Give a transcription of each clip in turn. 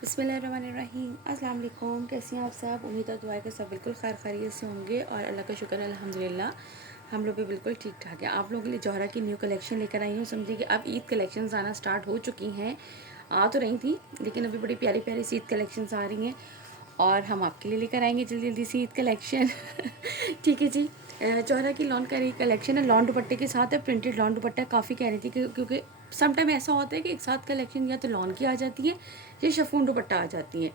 बिस्मिल्लाहिर्रहमानिर्रहीम। अस्सलाम वालेकुम। कैसी हैं आप सब? उम्मीद है दुआ है कि सब बिल्कुल खैर खैरियत से होंगे और अल्लाह का शुक्र है अल्हम्दुलिल्लाह हम लोग भी बिल्कुल ठीक ठाक हैं। आप लोगों के लिए जौहरा की न्यू कलेक्शन लेकर आई हूँ। समझिए कि अब ईद कलेक्शंस आना स्टार्ट हो चुकी हैं, आ तो रही थी लेकिन अभी बड़ी प्यारी प्यारी सी ईद कलेक्शंस आ रही हैं और हम आपके लिए लेकर आएंगे जल्दी जल्दी सी ईद कलेक्शन। ठीक है जी। जौहरा की लॉन का कलेक्शन है, लॉन दुपट्टे के साथ है, प्रिंटेड लॉन दुपट्टा। काफ़ी कह रही थी क्योंकि सम टाइम ऐसा होता है कि एक साथ कलेक्शन या तो लॉन की आ जाती है या शिफॉन दुपट्टा आ जाती है।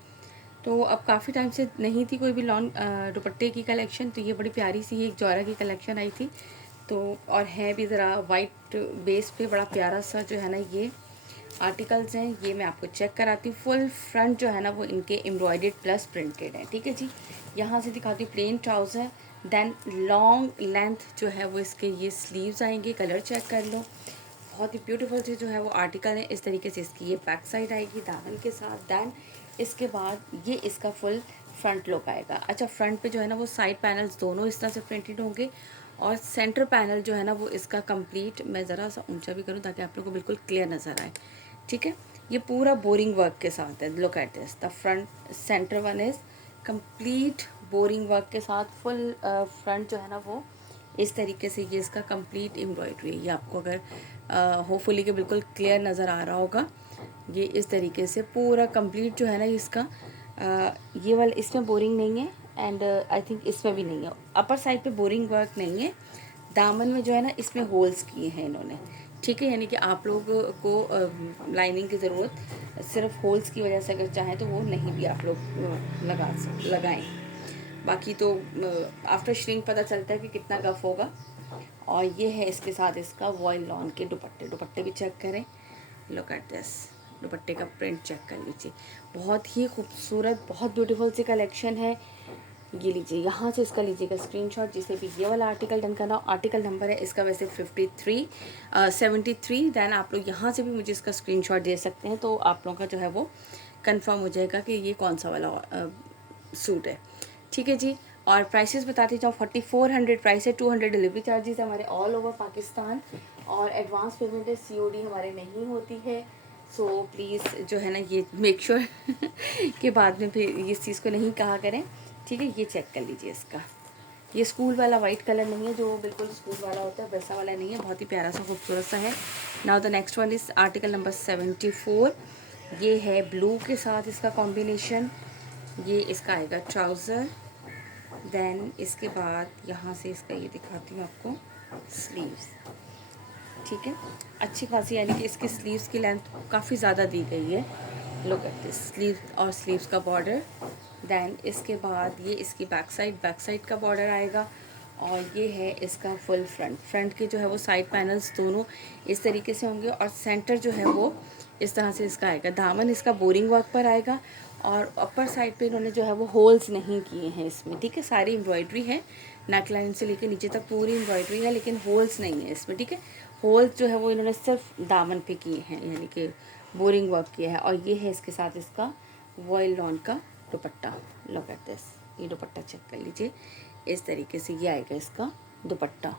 तो अब काफ़ी टाइम से नहीं थी कोई भी लॉन दुपट्टे की कलेक्शन, तो ये बड़ी प्यारी सी एक जौहरा की कलेक्शन आई थी। तो और है भी ज़रा वाइट बेस पे बड़ा प्यारा सा जो है ना ये आर्टिकल्स हैं। ये मैं आपको चेक कराती हूँ। फुल फ्रंट जो है ना वो इनके एम्ब्रॉयडेड प्लस प्रिंटेड है। ठीक है जी। यहाँ से दिखाती हूँ plain trouser, then long length जो है वो इसके ये स्लीव्स आएंगे। कलर चेक कर लो, बहुत ही ब्यूटीफुल से जो है वो आर्टिकल है। इस तरीके से इसकी ये बैक साइड आएगी दामन के साथ। दैन इसके बाद ये इसका फुल फ्रंट लुक आएगा। अच्छा, फ्रंट पे जो है ना वो साइड पैनल्स दोनों इस तरह से प्रिंटेड होंगे और सेंटर पैनल जो है ना वो इसका कंप्लीट, मैं ज़रा सा ऊंचा भी करूँ ताकि आप लोगों को बिल्कुल क्लियर नज़र आए। ठीक है, ये पूरा बोरिंग वर्क के साथ है। Look at this, the front centre one is complete boring work के साथ। फुल फ्रंट जो है ना वो इस तरीके से ये इसका कंप्लीट एम्ब्रॉयडरी है। ये आपको अगर होपफुली कि बिल्कुल क्लियर नज़र आ रहा होगा, ये इस तरीके से पूरा कंप्लीट जो है ना इसका ये वाला, इसमें बोरिंग नहीं है एंड आई थिंक इसमें भी नहीं है। अपर साइड पे बोरिंग वर्क नहीं है। दामन में जो है ना इसमें होल्स किए हैं इन्होंने। ठीक है, यानी कि आप लोग को लाइनिंग की ज़रूरत सिर्फ होल्स की वजह से अगर चाहें तो वो नहीं भी आप लोग लगाएं। बाकी तो आफ्टर श्रिंक पता चलता है कि कितना गफ होगा। और ये है इसके साथ इसका वॉयल लॉन के दुपट्टे भी चेक करें। लुक एट दिस, दुपट्टे का प्रिंट चेक कर लीजिए। बहुत ही खूबसूरत, बहुत ब्यूटीफुल सी कलेक्शन है। ये लीजिए, यहाँ से इसका लीजिएगा स्क्रीनशॉट। जिसे भी ये वाला आर्टिकल डन करना हो, आर्टिकल नंबर है इसका वैसे 73 दैन आप लोग यहाँ से भी मुझे इसका स्क्रीनशॉट दे सकते हैं, तो आप लोगों का जो है वो कंफर्म हो जाएगा कि ये कौन सा वाला सूट है। ठीक है जी। और प्राइसेस बताती जाऊँ, 4400 प्राइस है, 200 डिलीवरी चार्जेस हमारे ऑल ओवर पाकिस्तान और एडवांस पेमेंट है, COD हमारे नहीं होती है। सो प्लीज़ जो है ना ये मेक श्योर कि बाद में फिर इस चीज़ को नहीं कहा करें। ठीक है, ये चेक कर लीजिए इसका। ये स्कूल वाला वाइट कलर नहीं है जो बिल्कुल स्कूल वाला होता है, वैसा वाला नहीं है। बहुत ही प्यारा सा खूबसूरत सा है। Now the next one is article number 74। ये है ब्लू के साथ इसका कॉम्बिनेशन। ये इसका आएगा ट्राउज़र। देन इसके बाद यहाँ से इसका ये दिखाती हूँ आपको स्लीव्स। ठीक है, अच्छी खासी, यानी कि इसकी स्लीव्स की लेंथ काफ़ी ज़्यादा दी गई है। लुक एट दिस, स्लीव और स्लीव्स का बॉर्डर। देन इसके बाद ये इसकी बैक साइड का बॉर्डर आएगा और ये है इसका फुल फ्रंट के जो है वो साइड पैनल्स दोनों इस तरीके से होंगे और सेंटर जो है वो इस तरह से इसका आएगा। दामन इसका बोरिंग वर्क पर आएगा और अपर साइड पे इन्होंने जो है वो होल्स नहीं किए हैं इसमें। ठीक है, सारी एम्ब्रॉयडरी है, नेक लाइन से लेके नीचे तक पूरी एम्ब्रॉयडरी है, लेकिन होल्स नहीं है इसमें। ठीक है, होल्स जो है वो इन्होंने सिर्फ दामन पे किए हैं, यानी कि बोरिंग वर्क किया है। और ये है इसके साथ इसका वॉयल लॉन का दुपट्टा। लुक एट दिस, ये दुपट्टा चेक कर लीजिए, इस तरीके से ये आएगा इसका दुपट्टा।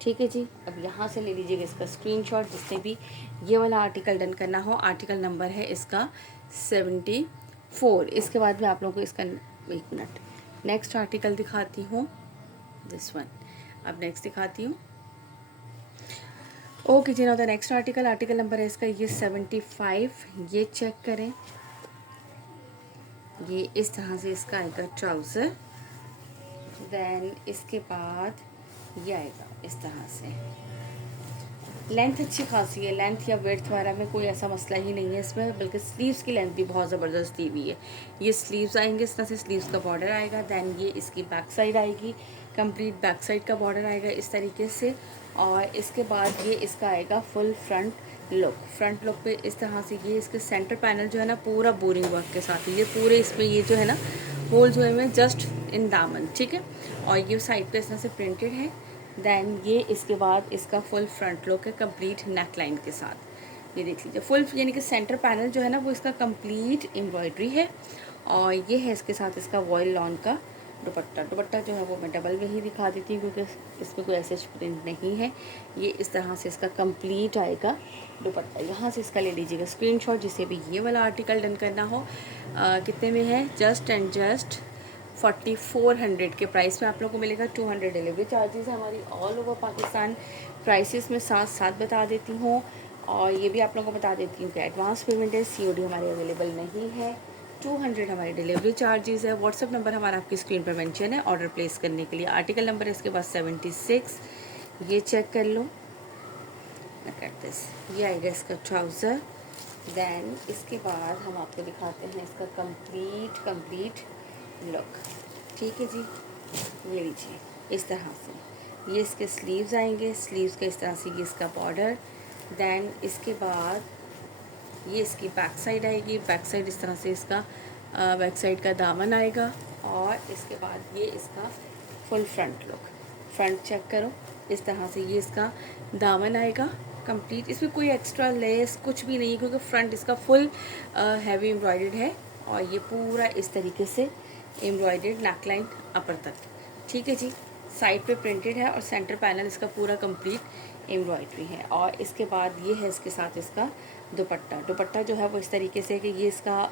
ठीक है जी। अब यहाँ से ले लीजिएगा इसका स्क्रीनशॉट जिसने भी ये वाला आर्टिकल डन करना हो। आर्टिकल नंबर है इसका 74। इसके बाद भी आप लोगों को इसका, एक मिनट, नेक्स्ट आर्टिकल दिखाती हूँ, दिस वन। अब नेक्स्ट दिखाती हूँ। ओके जी, now the next article number है इसका ये 75। ये चेक करें, ये इस तरह से इसका आएगा ट्राउज़र। देन इसके बाद ये आएगा इस तरह से। लेंथ अच्छी खासी है, लेंथ या विड्थ वगैरह में कोई ऐसा मसला ही नहीं है इसमें, बल्कि स्लीव्स की लेंथ भी बहुत ज़बरदस्त दी हुई है। ये स्लीव्स आएंगे इस तरह से, स्लीव्स का बॉर्डर आएगा। दैन ये इसकी बैक साइड आएगी, कंप्लीट बैक साइड का बॉर्डर आएगा इस तरीके से। और इसके बाद ये इसका आएगा फुल फ्रंट लुक पे इस तरह से। ये इसके सेंटर पैनल जो है ना पूरा बोरिंग वर्क के साथ, ये पूरे इसमें ये जो है ना होल्स हुए हुए जस्ट इन दामन। ठीक है, और ये साइड पे इस तरह से प्रिंटेड है। दैन ये इसके बाद इसका फुल फ्रंट लुक है कंप्लीट नेक लाइन के साथ। ये देख लीजिए फुल, यानी कि सेंटर पैनल जो है ना वो इसका कंप्लीट एम्ब्रॉयडरी है। और ये है इसके साथ इसका वॉयल लॉन का दुपट्टा दुपट्टा जो है वो मैं डबल में ही दिखा देती हूँ क्योंकि इसमें कोई ऐसे प्रिंट नहीं है। ये इस तरह से इसका कंप्लीट आएगा दुपट्टा। यहाँ से इसका ले लीजिएगा स्क्रीनशॉट, जिसे भी ये वाला आर्टिकल डन करना हो। कितने में है? जस्ट एंड जस्ट 4400 के प्राइस में आप लोगों को मिलेगा। 200 डिलीवरी चार्जेस है हमारी ऑल ओवर पाकिस्तान। प्राइसेस में साथ साथ बता देती हूँ, और ये भी आप लोगों को बता देती हूँ कि एडवांस पेमेंट है, COD हमारे अवेलेबल नहीं है। 200 हमारी डिलीवरी चार्जेस है। व्हाट्सअप नंबर हमारा आपकी स्क्रीन पर मेंशन है ऑर्डर प्लेस करने के लिए। आर्टिकल नंबर है इसके पास 76। ये चेक कर लो। दिस ये आएगा इसका ट्राउज़र। देन इसके बाद हम आपको दिखाते हैं इसका कंप्लीट लुक। ठीक है जी, ये लीजिए इस तरह से ये इसके स्लीव्स आएंगे। स्लीव्स के इस तरह से ये इसका बॉर्डर। देन इसके बाद ये इसकी बैक साइड आएगी। बैक साइड इस तरह से इसका बैक साइड का दामन आएगा, और इसके बाद ये इसका full front look. Front check करो, इस तरह से ये इसका दामन आएगा कंप्लीट। इसमें कोई एक्स्ट्रा लेस कुछ भी नहीं है क्योंकि फ्रंट इसका फुल हैवी एम्ब्रॉयडर्ड है, और ये पूरा इस तरीके से एम्ब्रॉयडर्ड नेकलाइन अपर तक। ठीक है जी, साइड पे प्रिंटेड है और सेंटर पैनल इसका पूरा कंप्लीट एम्ब्रॉयडरी है। और इसके बाद ये है इसके साथ इसका दुपट्टा। दुपट्टा जो है वो इस तरीके से कि ये इसका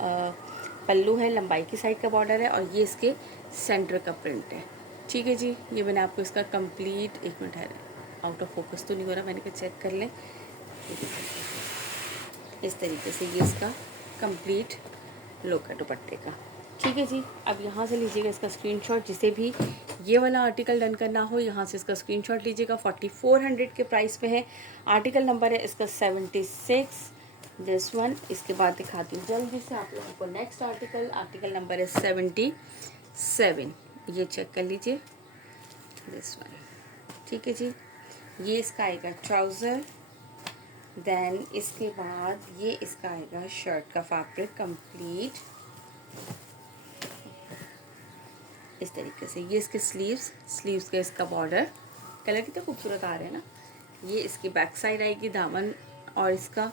पल्लू है, लंबाई की साइड का बॉर्डर है, और ये इसके सेंटर का प्रिंट है। ठीक है जी, ये मैंने आपको इसका कंप्लीट, एक मिनट है, आउट ऑफ फोकस तो नहीं हो रहा, मैंने कहा चेक कर लें। इस तरीके से ये इसका कंप्लीट लुक है दुपट्टे का। ठीक है जी, अब यहाँ से लीजिएगा इसका स्क्रीनशॉट। जिसे भी ये वाला आर्टिकल डन करना हो यहाँ से इसका स्क्रीनशॉट लीजिएगा। 4400 के प्राइस पे है। आर्टिकल नंबर है इसका 76, दिस वन। इसके बाद दिखाती हूँ जल्दी से आप लोगों को नेक्स्ट आर्टिकल। आर्टिकल नंबर है 77। ये चेक कर लीजिए, दिस वन। ठीक है जी, ये इसका आएगा ट्राउज़र। देन इसके बाद ये इसका आएगा शर्ट का फैब्रिक कंप्लीट इस तरीके से। ये इसके स्लीव्स का इसका बॉर्डर, कलर कितने खूबसूरत आ रहे हैं ना। ये इसकी बैक साइड आएगी दामन और इसका।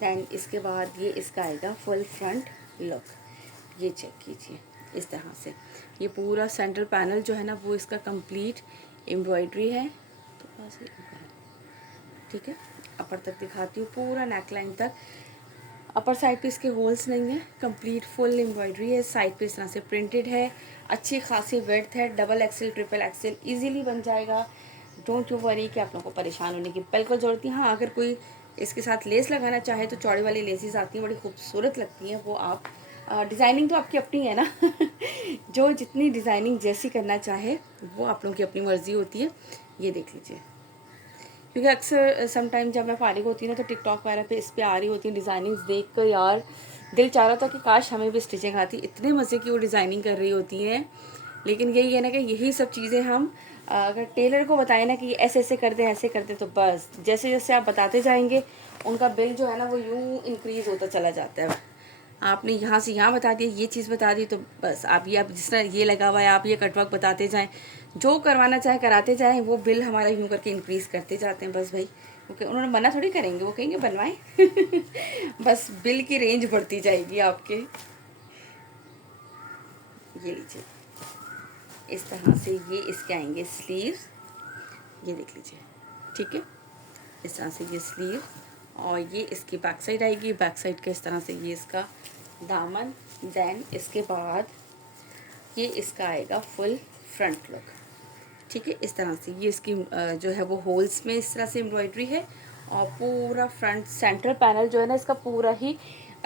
देन इसके बाद ये इसका आएगा फुल फ्रंट लुक। ये चेक कीजिए इस तरह से। ये पूरा सेंट्रल पैनल जो है ना वो इसका कंप्लीट एम्ब्रॉयडरी है। तो बस ठीक है, अपर तक दिखाती हूँ, पूरा नेकलाइन तक। अपर साइड पे इसके होल्स नहीं है, कंप्लीट फुल एम्ब्रॉयडरी है। साइड पे इस तरह से प्रिंटेड है, अच्छी खासी विड्थ है। Double XL triple XL easily बन जाएगा। डोंट यू वरी कि आप लोगों को परेशान होने की बिल्कुल ज़रूरत नहीं। हाँ, अगर कोई इसके साथ लेस लगाना चाहे तो चौड़ी वाली लेसेस आती हैं, बड़ी खूबसूरत लगती हैं। वो आप डिज़ाइनिंग तो आपकी अपनी है ना जो जितनी डिज़ाइनिंग जैसी करना चाहे वो आप लोगों की अपनी मर्ज़ी होती है। ये देख लीजिए, क्योंकि अक्सर समटाइम जब मैं फारिग होती हूँ ना तो टिकटॉक वगैरह पे इस पर आ रही होती है डिज़ाइनिंग्स देख कर, यार दिल चाह रहा था कि काश हमें भी स्टिचिंग आती। इतने मज़े की वो डिज़ाइनिंग कर रही होती हैं। लेकिन यही है ना कि यही सब चीज़ें हम अगर टेलर को बताएं ना कि ऐसे ऐसे कर दें ऐसे कर दें, तो बस जैसे जैसे आप बताते जाएंगे उनका बिल जो है ना वो यूँ इंक्रीज़ होता चला जाता है। आपने यहाँ से यहाँ बता दिया, ये चीज़ बता दी, तो बस आप जिस तरह ये लगा हुआ है आप ये कटवर्क बताते जाएं, जो करवाना चाहे कराते जाएं, वो बिल हमारा यूँ करके इंक्रीज़ करते जाते हैं। बस भाई, क्योंकि उन्होंने मना थोड़ी करेंगे, वो कहेंगे बनवाएं बस बिल की रेंज बढ़ती जाएगी आपके। ये लीजिए इस तरह से ये इसके आएंगे स्लीव्स, ये देख लीजिए। ठीक है, इस तरह से ये स्लीव, और ये इसकी बैक साइड आएगी। बैक साइड के इस तरह से ये इसका दामन। देन इसके बाद ये इसका आएगा फुल फ्रंट लुक। ठीक है, इस तरह से ये इसकी जो है वो होल्स में इस तरह से एम्ब्रॉयडरी है, और पूरा फ्रंट सेंटर पैनल जो है ना इसका पूरा ही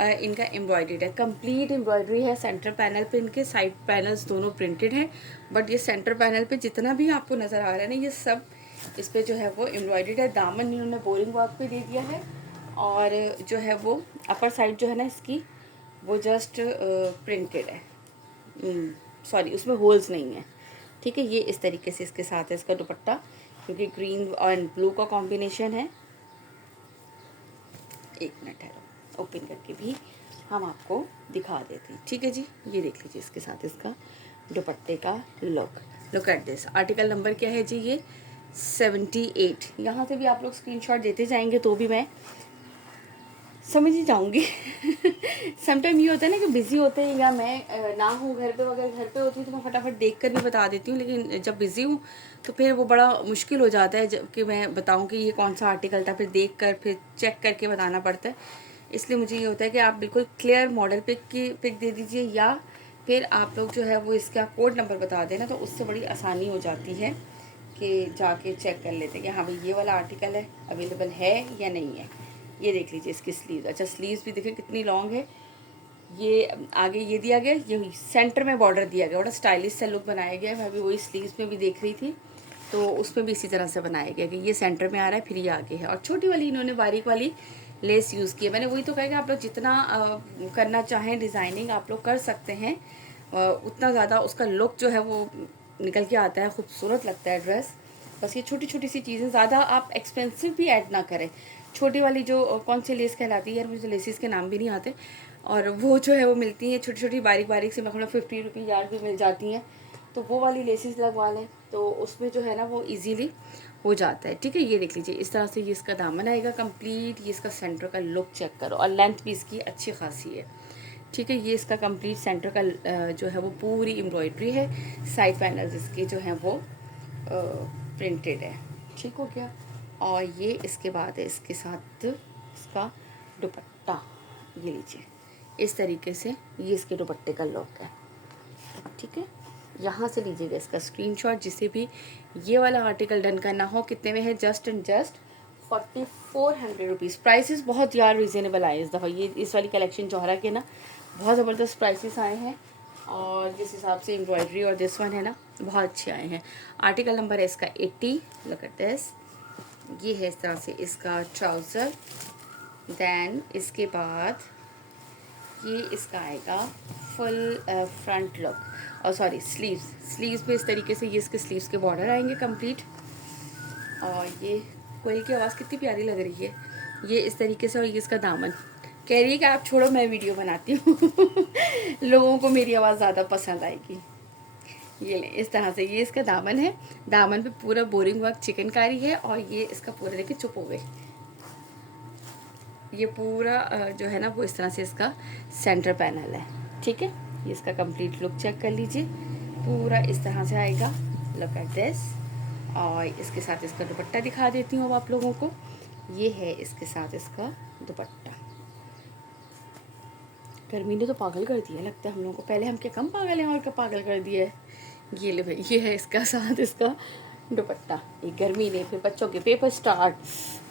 इनका एम्ब्रॉयडर्ड है। कंप्लीट एम्ब्रॉयडरी है सेंटर पैनल पे। इनके साइड पैनल्स दोनों प्रिंटेड हैं, बट ये सेंटर पैनल पे जितना भी आपको नज़र आ रहा है ना ये सब इस पर जो है वो एम्ब्रॉयडर्ड है। दामन इन्होंने बोरिंग वर्क पे दे दिया है, और जो है वो अपर साइड जो है ना इसकी वो जस्ट प्रिंटेड है, सॉरी उसमें होल्स नहीं है। ठीक है, ये इस तरीके से इसके साथ है इसका दुपट्टा, क्योंकि ग्रीन और ब्लू का कॉम्बिनेशन है। एक मिनट है, ओपन करके भी हम आपको दिखा देते हैं। ठीक है जी, ये देख लीजिए इसके साथ इसका दुपट्टे का look at this. Article number क्या है जी? ये 78। यहाँ से भी आप लोग स्क्रीनशॉट देते जाएंगे तो भी मैं समझ ही जाऊँगी। समटाइम ये होता है ना कि बिज़ी होते हैं या मैं ना हूँ घर पे, अगर घर पे होती हूँ तो मैं फटाफट देख कर भी बता देती हूँ, लेकिन जब बिज़ी हूँ तो फिर वो बड़ा मुश्किल हो जाता है जब कि मैं बताऊँ कि ये कौन सा आर्टिकल था, फिर देख कर फिर चेक करके बताना पड़ता है। इसलिए मुझे ये होता है कि आप बिल्कुल क्लियर मॉडल पिक दे दीजिए, या फिर आप लोग जो है वो इसका कोड नंबर बता देना, तो उससे बड़ी आसानी हो जाती है कि जाके चेक कर लेते हैं कि हाँ भाई ये वाला आर्टिकल है, अवेलेबल है या नहीं है। ये देख लीजिए इसकी स्लीव्स, अच्छा स्लीव्स भी देखिए कितनी लॉन्ग है। ये आगे ये दिया गया, ये सेंटर में बॉर्डर दिया गया, बड़ा स्टाइलिश सा लुक बनाया गया है। मैं अभी वही स्लीव्स में भी देख रही थी तो उसमें भी इसी तरह से बनाया गया कि ये सेंटर में आ रहा है, फिर ये आगे है, और छोटी वाली इन्होंने बारीक वाली लेस यूज़ की है। मैंने वही तो कहा कि आप लोग जितना करना चाहें डिज़ाइनिंग आप लोग कर सकते हैं, उतना ज़्यादा उसका लुक जो है वो निकल के आता है, खूबसूरत लगता है ड्रेस। बस ये छोटी छोटी सी चीज़ें, ज़्यादा आप एक्सपेंसिव भी ऐड ना करें। छोटी वाली जो कौन सी लेस कहलाती है यार, मुझे लेसिस के नाम भी नहीं आते, और वो जो है वो मिलती हैं छोटी छोटी बारीक बारीक से, मतलब 50 रुपीज़ यार्ड भी मिल जाती हैं, तो वो वाली लेसिस लगवा लें तो उसमें जो है ना वो इजीली हो जाता है। ठीक है, ये देख लीजिए इस तरह से ये इसका दामन आएगा कंप्लीट। ये इसका सेंटर का लुक चेक करो, और लेंथ भी इसकी अच्छी खासी है। ठीक है, ये इसका कंप्लीट सेंटर का जो है वो पूरी एम्ब्रॉयडरी है। साइड पैनल्स इसके जो हैं वो प्रिंटेड है। ठीक हो गया। और ये इसके बाद है इसके साथ इसका दुपट्टा, ये लीजिए इस तरीके से ये इसके दुपट्टे का लुक है। ठीक है, यहाँ से लीजिएगा इसका स्क्रीनशॉट, जिसे भी ये वाला आर्टिकल डन करना हो। कितने में है? Just and just 4400 rupees. Prices बहुत यार रीज़नेबल आए इस दफ़ा। ये इस वाली कलेक्शन जौहरा के ना बहुत ज़बरदस्त प्राइसेस आए हैं, और जिस हिसाब से एम्ब्रॉयडरी और दिस वन है ना बहुत अच्छे आए हैं। आर्टिकल नंबर है इसका 80। लुक एट दिस, ये है इस तरह से इसका ट्राउज़र। दैन इसके बाद ये इसका आएगा फुल फ्रंट लुक, और सॉरी स्लीव्स पे इस तरीके से ये इसके स्लीव्स के बॉर्डर आएंगे कंप्लीट। और ये कोयल की आवाज़ कितनी प्यारी लग रही है, ये इस तरीके से। और ये इसका दामन, कह रही है कि आप छोड़ो मैं वीडियो बनाती हूँ। लोगों को मेरी आवाज़ ज़्यादा पसंद आएगी। ये ले इस तरह से ये इसका दामन है। दामन पे पूरा बोरिंग वर्क चिकनकारी है, और ये इसका पूरा देखिए चुप हो गई, ये पूरा जो है ना वो इस तरह से इसका सेंटर पैनल है। ठीक है, ये इसका कंप्लीट लुक चेक कर लीजिए, पूरा इस तरह से आएगा। Look at this. और इसके साथ इसका दुपट्टा दिखा देती हूँ अब आप लोगों को। ये है इसके साथ इसका दुपट्टा। गर्मी ने तो पागल कर दिया लगता है हम लोगों को, पहले हम क्या कम पागल हैं और क्या पागल कर दिया है। ये ले भाई, ये है इसका साथ इसका दुपट्टा। ये गर्मी ने, फिर बच्चों के पेपर स्टार्ट,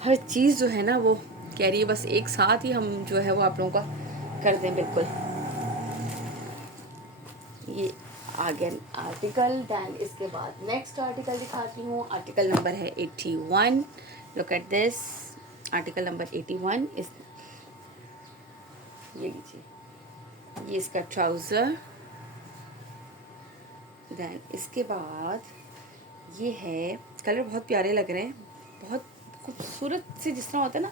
हर चीज़ जो है ना वो कह रही है बस एक साथ ही हम जो है वो आप लोगों का कर दें बिल्कुल। ये आ गया आर्टिकल। दैन इसके बाद नेक्स्ट आर्टिकल दिखाती हूँ। आर्टिकल नंबर है 81। Look at this, article number 81 इस, ये लीजिए ये इसका ट्राउज़र। दैन इसके बाद ये है, कलर बहुत प्यारे लग रहे हैं, बहुत खूबसूरत से, जिस तरह होता है ना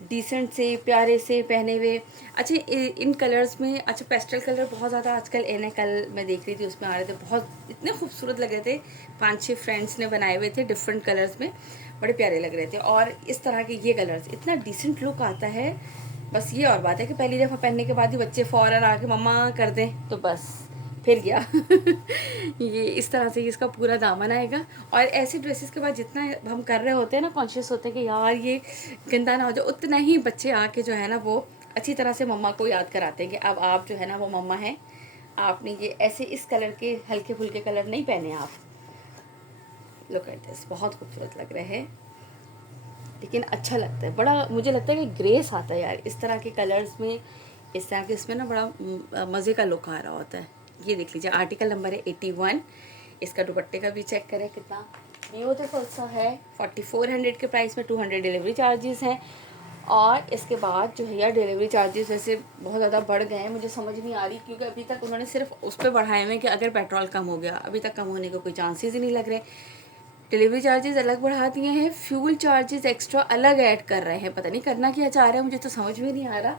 डिसेंट से प्यारे से पहने हुए। अच्छा इन कलर्स में, अच्छा पेस्टल कलर बहुत ज़्यादा आजकल इन है, कल मैं देख रही थी उसमें आ रहे थे, बहुत इतने खूबसूरत लग रहे थे। 5-6 फ्रेंड्स ने बनाए हुए थे डिफरेंट कलर्स में, बड़े प्यारे लग रहे थे। और इस तरह के ये कलर्स, इतना डिसेंट लुक आता है। बस ये और बात है कि पहली दफ़ा पहनने के बाद ही बच्चे फ़ौरन आके मम्मा कर दें तो बस फिर गया। ये इस तरह से इसका पूरा दामन आएगा। और ऐसे ड्रेसेस के बाद जितना हम कर रहे होते हैं ना, कॉन्शियस होते हैं कि यार ये गंदा ना हो जाए, उतना ही बच्चे आके जो है ना वो अच्छी तरह से मम्मा को याद कराते हैं कि अब आप जो है ना वो मम्मा हैं, आपने ये ऐसे इस कलर के हल्के फुल्के कलर नहीं पहने आप। लुक एट दिस, बहुत खूबसूरत लग रहे हैं, लेकिन अच्छा लगता है, बड़ा मुझे लगता है कि ग्रेस आता है यार इस तरह के कलर्स में, इस तरह के इसमें ना बड़ा मज़े का लुक आ रहा होता है। ये देख लीजिए आर्टिकल नंबर है 81। इसका दुपट्टे का भी चेक करें कितना ब्यूटीफुल सा है। 4400 के प्राइस में 200 डिलीवरी चार्जेस हैं। और इसके बाद जो है यार डिलीवरी चार्जेस वैसे बहुत ज़्यादा बढ़ गए हैं, मुझे समझ नहीं आ रही, क्योंकि अभी तक उन्होंने सिर्फ उस पर बढ़ाए हुए हैं कि अगर पेट्रोल कम हो गया, अभी तक कम होने का कोई चांसेस ही नहीं लग रहे। डिलीवरी चार्जेस अलग बढ़ा दिए हैं, फ्यूल चार्जेस एक्स्ट्रा अलग ऐड कर रहे हैं, पता नहीं करना क्या चाह रहे हैं, मुझे तो समझ में नहीं आ रहा।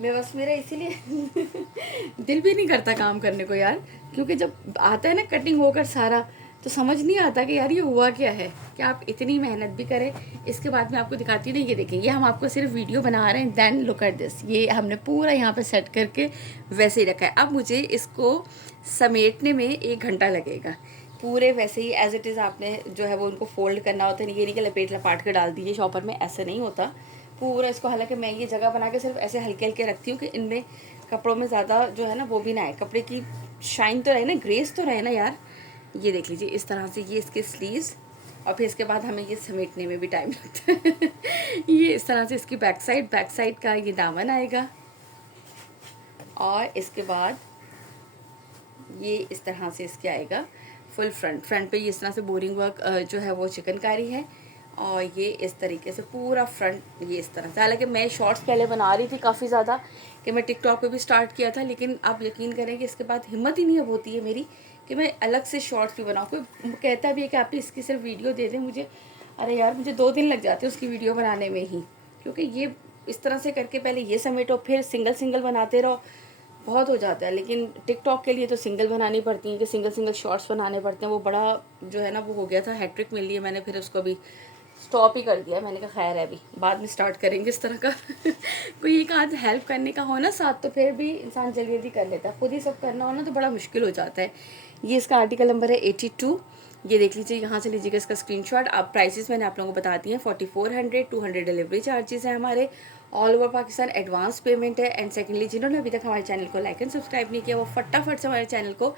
मैं बस मेरा इसीलिए दिल भी नहीं करता काम करने को यार, क्योंकि जब आता है ना कटिंग होकर सारा, तो समझ नहीं आता कि यार ये हुआ क्या है कि आप इतनी मेहनत भी करें। इसके बाद मैं आपको दिखाती हूँ, ये देखें, ये हम आपको सिर्फ वीडियो बना रहे हैं। देन लुक एट दिस, ये हमने पूरा यहाँ पे सेट करके वैसे ही रखा है। अब मुझे इसको समेटने में 1 घंटा लगेगा। पूरे वैसे ही एज इट इज़ आपने जो है वो उनको फोल्ड करना होता है। ये नहीं कि लपेट लपाट के डाल दीजिए शॉपर में, ऐसे नहीं होता पूरा इसको। हालांकि मैं ये जगह बना के सिर्फ ऐसे हल्के हल्के रखती हूँ कि इनमें कपड़ों में ज़्यादा जो है ना वो भी ना आए, कपड़े की शाइन तो रहे ना, ग्रेस तो रहे ना यार। ये देख लीजिए इस तरह से, ये इसके स्लीव्स, और फिर इसके बाद हमें ये समेटने में भी टाइम लगता है। ये इस तरह से इसकी बैक साइड का ये दामन आएगा, और इसके बाद ये इस तरह से इसके आएगा फुल फ्रंट पे ये इस तरह से बोरिंग वर्क जो है वो चिकनकारी है, और ये इस तरीके से पूरा फ्रंट ये इस तरह से। हालांकि मैं शॉर्ट्स पहले बना रही थी काफ़ी ज़्यादा, कि मैं टिकटॉक पे भी स्टार्ट किया था, लेकिन आप यकीन करें कि इसके बाद हिम्मत ही नहीं अब होती है मेरी कि मैं अलग से शॉर्ट्स भी बनाऊँ। कोई कहता भी है कि आप इसकी सिर्फ वीडियो दे दें मुझे, अरे यार मुझे 2 दिन लग जाते हैं उसकी वीडियो बनाने में ही, क्योंकि ये इस तरह से करके पहले ये समेटो फिर सिंगल सिंगल बनाते रहो, बहुत हो जाता है। लेकिन टिकटॉक के लिए तो सिंगल बनानी पड़ती हैं, कि सिंगल सिंगल शॉर्ट्स बनाने पड़ते हैं। वो बड़ा जो है ना वो हो गया था, हैट्रिक मिल रही है, मैंने फिर उसको भी स्टॉप ही कर दिया। मैंने कहा खैर है, अभी बाद में स्टार्ट करेंगे इस तरह का। कोई एक आध हेल्प करने का हो ना साथ, तो फिर भी इंसान जल्दी जल्दी कर लेता है। खुद ही सब करना हो ना तो बड़ा मुश्किल हो जाता है। ये इसका आर्टिकल नंबर है 82। ये देख लीजिए, यहाँ से लीजिएगा इसका स्क्रीनशॉट। आप प्राइसेस मैंने आप लोगों को बता दी हैं, 4400, 200 डिलीवरी चार्जेस हैं हमारे, all over Pakistan advance payment है। एंड सेकेंडली, जिन्होंने अभी तक हमारे चैनल को लाइक एंड सब्सक्राइब नहीं किया, वो फटाफट से हमारे चैनल को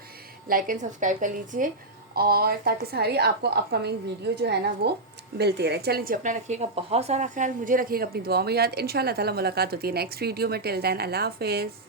लाइक एंड सब्सक्राइब कर लीजिए, और ताकि सारी आपको अपकमिंग वीडियो जो है ना वो मिलती रहे। चलिए जी, अपना रखिएगा बहुत सारा ख्याल, मुझे रखिएगा अपनी दुआ में याद। इंशाल्लाह ताला मुलाकात होती है नेक्स्ट वीडियो में। टिल देन अल्लाह हाफिज़।